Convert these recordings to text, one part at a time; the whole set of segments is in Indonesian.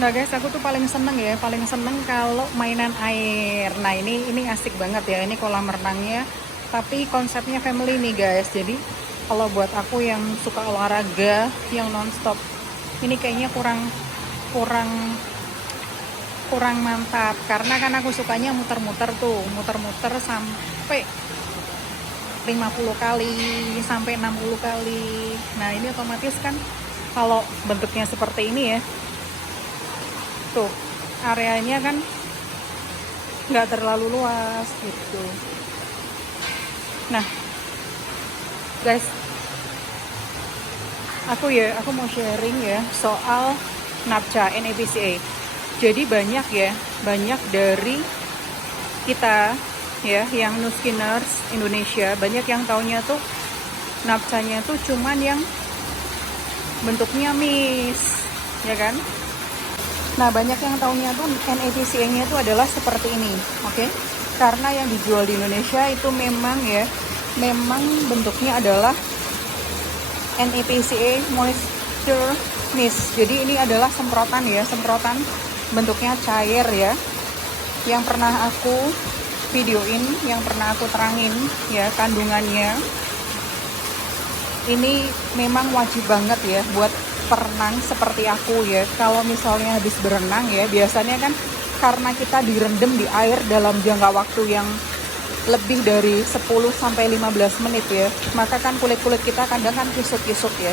Nah guys, aku tuh paling seneng ya, paling seneng kalau mainan air. Nah ini asik banget ya, ini kolam renangnya. Tapi konsepnya family nih guys. Jadi kalau buat aku yang suka olahraga, yang nonstop, ini kayaknya kurang kurang kurang mantap. Karena kan aku sukanya muter-muter tuh, muter-muter sampai 50 kali, sampai 60 kali. Nah ini otomatis kan kalau bentuknya seperti ini ya, tuh areanya kan nggak terlalu luas gitu. Nah guys, aku mau sharing ya soal NAPCA NAPCA. Jadi banyak dari kita ya yang Nuskiners Indonesia, banyak yang taunya tuh NAPCA-nya tuh cuman yang bentuknya miss, ya kan? Nah, banyak yang taunya tuh NAPCA-nya tuh adalah seperti ini, oke? Karena yang dijual di Indonesia itu memang bentuknya adalah NAPCA Moisture Mist. Jadi ini adalah semprotan ya, semprotan bentuknya cair ya. Yang pernah aku videoin, yang pernah aku terangin ya kandungannya. Ini memang wajib banget ya buat perenang seperti aku ya. Kalau misalnya habis berenang ya, biasanya kan karena kita direndam di air dalam jangka waktu yang lebih dari 10 sampai 15 menit ya. Maka kan kulit-kulit kita kadang kan kisut-kisut ya.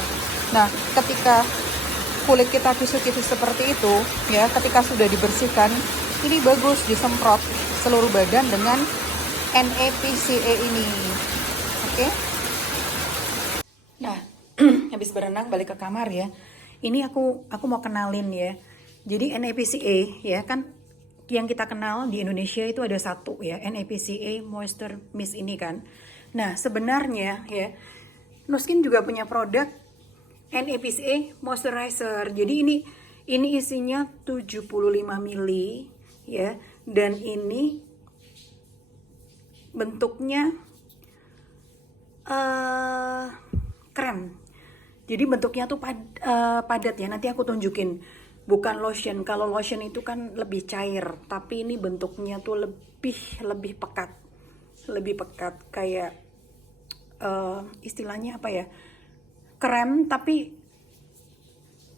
Nah, ketika kulit kita kisut-kisut seperti itu ya, ketika sudah dibersihkan, ini bagus disemprot seluruh badan dengan NAPCA ini. Oke? Nah, habis berenang balik ke kamar ya. Ini aku mau kenalin ya. Jadi NAPCA ya kan yang kita kenal di Indonesia itu ada satu ya, NAPCA Moisture Mist ini kan. Nah, sebenarnya ya Nuskin juga punya produk NAPCA Moisturizer. Jadi ini isinya 75 mili ya, dan ini bentuknya krem. Jadi bentuknya tuh padat ya. Nanti aku tunjukin. Bukan lotion. Kalau lotion itu kan lebih cair, tapi ini bentuknya tuh lebih pekat. Lebih pekat kayak istilahnya apa ya? Krem tapi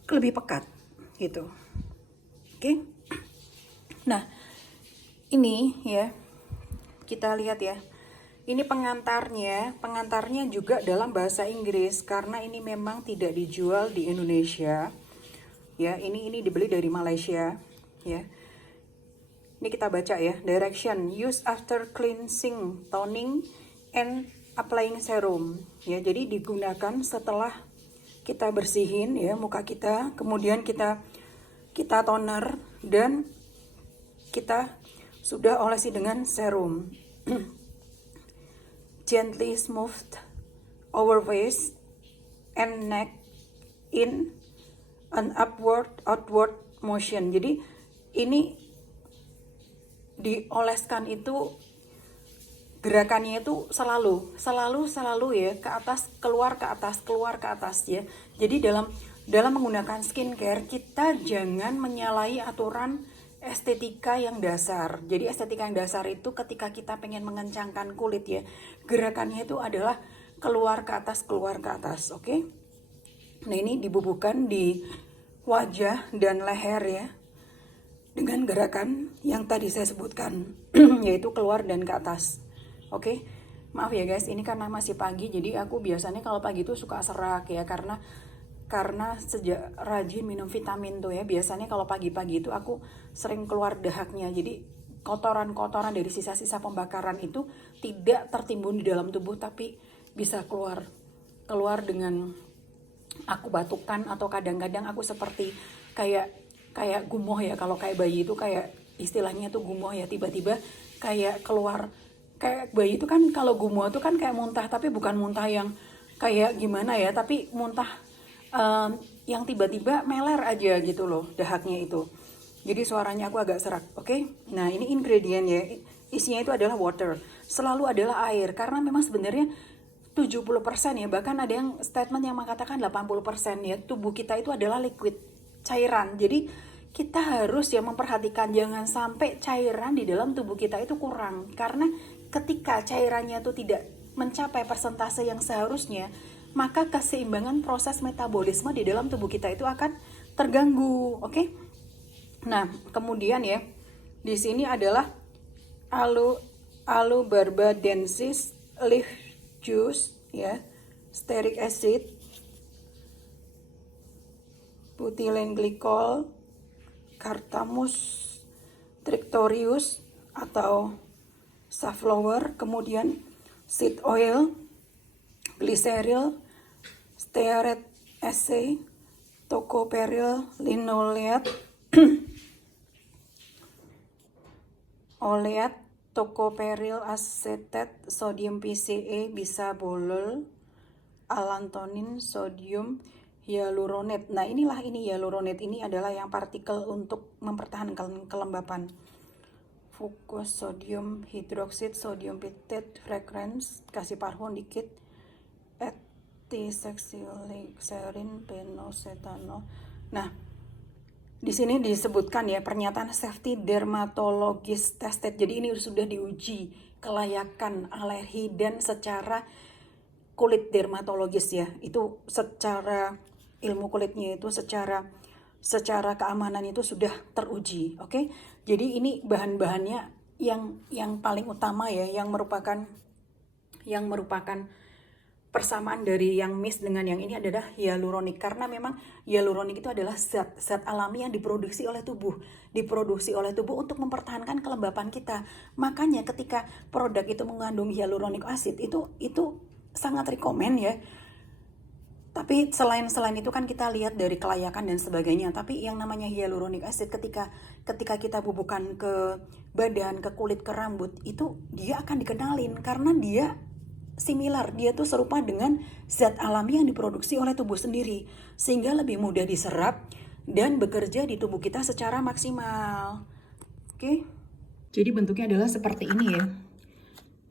lebih pekat gitu. Oke. Nah, ini ya. Kita lihat ya. Ini pengantarnya juga dalam bahasa Inggris karena ini memang tidak dijual di Indonesia. Ya, ini dibeli dari Malaysia, ya. Ini kita baca ya. Direction: use after cleansing, toning and applying serum. Ya, jadi digunakan setelah kita bersihin ya muka kita, kemudian kita toner dan kita sudah olesi dengan serum. Gently smoothed over face and neck in an outward motion. Jadi ini dioleskan itu gerakannya itu selalu ya ke atas keluar ke atas ya. Jadi dalam menggunakan skincare kita jangan menyalahi aturan estetika yang dasar. Jadi estetika yang dasar itu ketika kita pengen mengencangkan kulit ya, gerakannya itu adalah keluar ke atas, oke? Nah ini dibubuhkan di wajah dan leher ya, dengan gerakan yang tadi saya sebutkan, yaitu keluar dan ke atas, oke? Maaf ya guys, ini karena masih pagi, jadi aku biasanya kalau pagi itu suka serak ya, karena sejak rajin minum vitamin tuh ya, biasanya kalau pagi-pagi itu aku sering keluar dahaknya. Jadi kotoran-kotoran dari sisa-sisa pembakaran itu tidak tertimbun di dalam tubuh, tapi bisa keluar dengan aku batukan, atau kadang-kadang aku seperti kayak gumoh ya. Kalau kayak bayi itu kayak istilahnya tuh gumoh ya, tiba-tiba kayak keluar kayak bayi itu kan. Kalau gumoh itu kan kayak muntah, tapi bukan muntah yang kayak gimana ya, tapi muntah yang tiba-tiba meler aja gitu loh dahaknya itu. Jadi suaranya aku agak serak, oke? Nah ini ingredient ya, isinya itu adalah water, selalu adalah air, karena memang sebenarnya 70% ya, bahkan ada yang statement yang mengatakan 80% ya, tubuh kita itu adalah liquid, cairan. Jadi kita harus ya memperhatikan jangan sampai cairan di dalam tubuh kita itu kurang, karena ketika cairannya itu tidak mencapai persentase yang seharusnya, maka keseimbangan proses metabolisme di dalam tubuh kita itu akan terganggu. Oke? Nah, kemudian ya, di sini adalah Alubarbadensis leaf juice ya, stearic acid, butylene glycol, Cardamus trichorius atau safflower, kemudian seed oil, glycerol, stearate essay, tocopherol, linoleate, oleat, tocopherol acetate, sodium PCA, bisabolol, allantoin, sodium hyaluronate. Nah, ini hyaluronate ini adalah yang partikel untuk mempertahankan kelembapan. Fucus, sodium hidroksid, sodium pitate, fragrance, kasih parfum dikit, ethylglycerin, phenoxyethanol. Nah, di sini disebutkan ya pernyataan safety dermatologist tested. Jadi ini sudah diuji kelayakan alergi dan secara kulit dermatologis ya. Itu secara ilmu kulitnya itu secara keamanan itu sudah teruji. Oke? Jadi ini bahan-bahannya yang paling utama ya, yang merupakan persamaan dari yang mist dengan yang ini adalah hyaluronik, karena memang hyaluronik itu adalah zat alami yang diproduksi oleh tubuh untuk mempertahankan kelembapan kita. Makanya ketika produk itu mengandung hyaluronic acid itu sangat rekomen ya. Tapi selain itu kan kita lihat dari kelayakan dan sebagainya. Tapi yang namanya hyaluronic acid ketika kita bubuhkan ke badan, ke kulit, ke rambut, itu dia akan dikenalin karena dia similar, dia tuh serupa dengan zat alami yang diproduksi oleh tubuh sendiri, sehingga lebih mudah diserap dan bekerja di tubuh kita secara maksimal. Oke? Jadi bentuknya adalah seperti ini ya.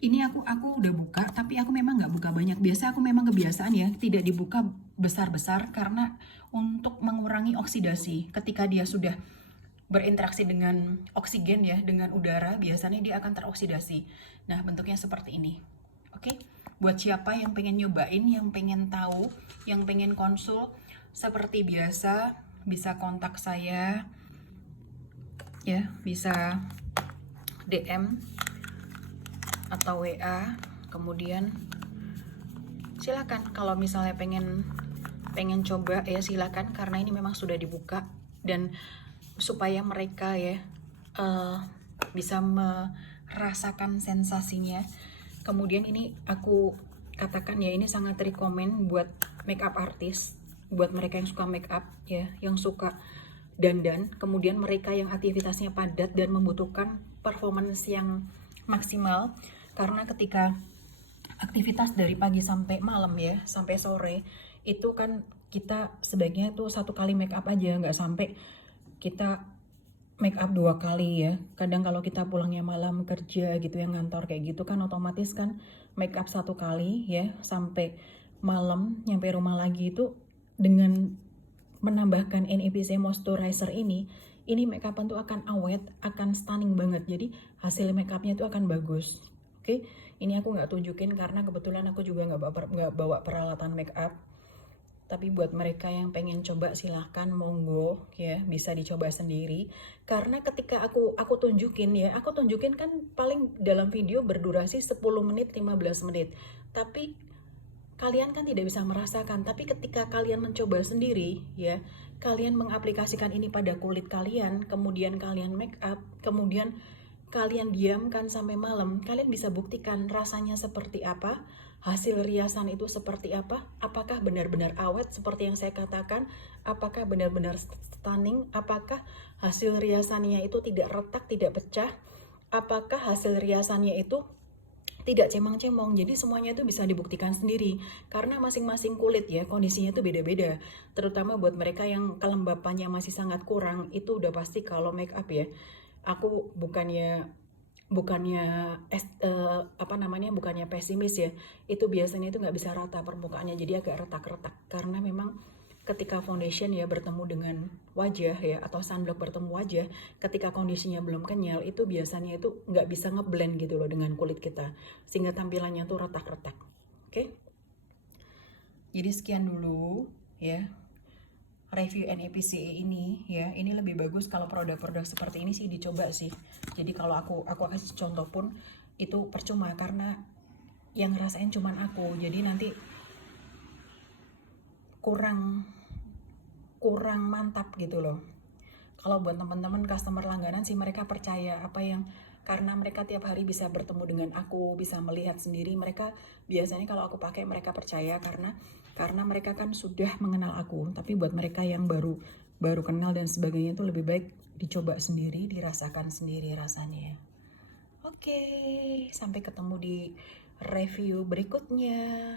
Ini aku udah buka, tapi aku memang nggak buka banyak. Biasa aku memang kebiasaan ya, tidak dibuka besar-besar karena untuk mengurangi oksidasi. Ketika dia sudah berinteraksi dengan oksigen ya, dengan udara, biasanya dia akan teroksidasi. Nah, bentuknya seperti ini. Oke? Buat siapa yang pengen nyobain, yang pengen tahu, yang pengen konsul, seperti biasa, bisa kontak saya. Ya, bisa DM atau WA, kemudian silakan kalau misalnya pengen coba ya silakan, karena ini memang sudah dibuka dan supaya mereka ya bisa merasakan sensasinya. Kemudian ini aku katakan ya, ini sangat rekomen buat makeup artist, buat mereka yang suka makeup ya, yang suka dandan, kemudian mereka yang aktivitasnya padat dan membutuhkan performance yang maksimal. Karena ketika aktivitas dari pagi sampai malam ya, sampai sore, itu kan kita sebaiknya tuh 1 kali make up aja, nggak sampai kita make up 2 kali ya. Kadang kalau kita pulangnya malam kerja gitu ya, ngantor kayak gitu kan otomatis kan make up 1 kali ya, sampai malam nyampe rumah lagi itu dengan menambahkan NEPC moisturizer ini make upan tuh akan awet, akan stunning banget. Jadi hasil make upnya tuh akan bagus. Oke, ini aku nggak tunjukin karena kebetulan aku juga nggak bawa peralatan make up. Tapi buat mereka yang pengen coba silahkan monggo ya, bisa dicoba sendiri. Karena ketika aku tunjukin ya, aku tunjukin kan paling dalam video berdurasi 10 menit, 15 menit. Tapi kalian kan tidak bisa merasakan, tapi ketika kalian mencoba sendiri ya, kalian mengaplikasikan ini pada kulit kalian, kemudian kalian make up, kemudian kalian diamkan sampai malam, kalian bisa buktikan rasanya seperti apa, hasil riasan itu seperti apa, apakah benar-benar awet seperti yang saya katakan, apakah benar-benar stunning, apakah hasil riasannya itu tidak retak, tidak pecah, apakah hasil riasannya itu tidak cemong-cemong. Jadi semuanya itu bisa dibuktikan sendiri karena masing-masing kulit ya kondisinya itu beda-beda, terutama buat mereka yang kelembapannya masih sangat kurang. Itu udah pasti kalau make up ya, aku bukannya pesimis ya, itu biasanya itu nggak bisa rata permukaannya, jadi agak retak-retak karena memang ketika foundation ya bertemu dengan wajah ya, atau sunblock bertemu wajah, ketika kondisinya belum kenyal, itu biasanya itu nggak bisa ngeblend gitu loh dengan kulit kita, sehingga tampilannya tuh retak-retak. Oke? Jadi sekian dulu ya review NAPCA ini ya. Ini lebih bagus kalau produk-produk seperti ini sih dicoba sih. Jadi kalau aku kasih contoh pun itu percuma, karena yang ngerasain cuman aku. Jadi nanti kurang mantap gitu loh. Kalau buat teman-teman customer langganan sih, mereka percaya apa yang, karena mereka tiap hari bisa bertemu dengan aku, bisa melihat sendiri, mereka biasanya kalau aku pakai mereka percaya, karena mereka kan sudah mengenal aku. Tapi buat mereka yang baru kenal dan sebagainya itu lebih baik dicoba sendiri, dirasakan sendiri rasanya. Oke, sampai ketemu di review berikutnya.